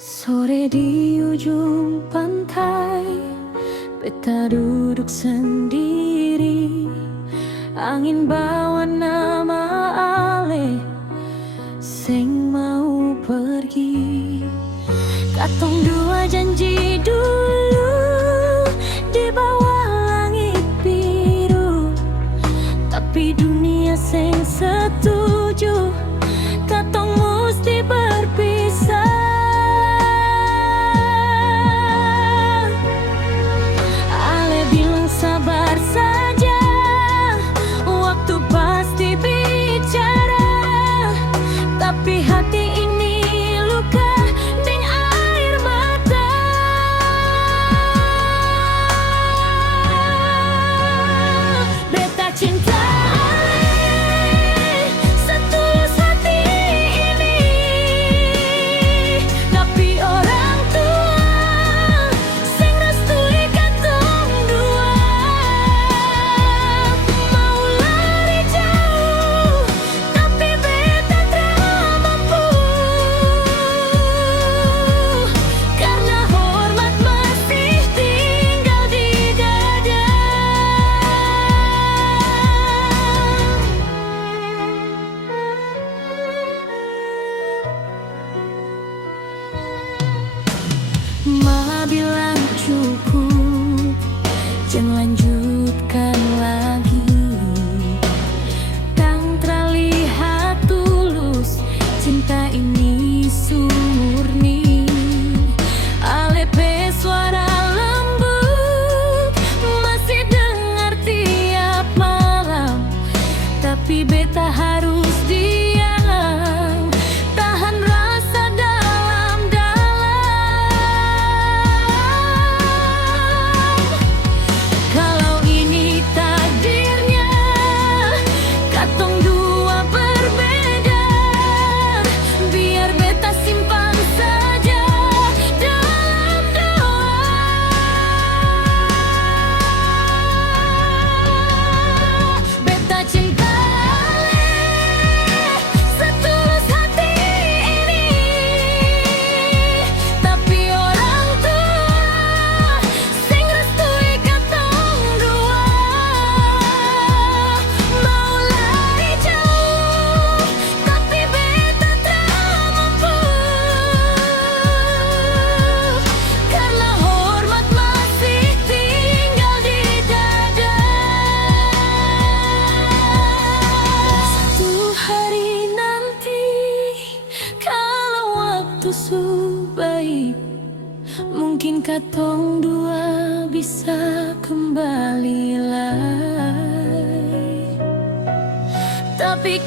Sore di ujung pantai, beta duduk sendiri. Angin bawa nama ale, seng mau pergi. Katong dua janji dulu di bawah langit biru, tapi dunia seng setuju. Katong mesti berpisah. Ale bilang sabar saja, waktu pasti bicara. Tapi hati ini luka deng air mata. Beta cinta ale setulus hati ini, tapi orang tua sing restui katong dua. Mau lari jauh, tapi beta tra mampu, karena hormat masih tinggal di dada. Malah bilang cukup, jangan lanjutkan lagi. Tang terlihat tulus, cinta ini murni. Ale pe suara lembut masih dengar tiap malam, tapi beta harus diam, tahan rasa dalam-dalam. Kalau ini takdirnya, katong dua berbeda, biar beta simpan saja dalam doa. Beta cinta ale setulus hati ini, tapi orang tua sing restui katong dua. Mau lari jauh, tapi beta tra mampu, karena hormat masih tinggal di dada. Satu hari nanti, kalau waktu subaik, mungkin katong dua bisa kembali lagi. Tapi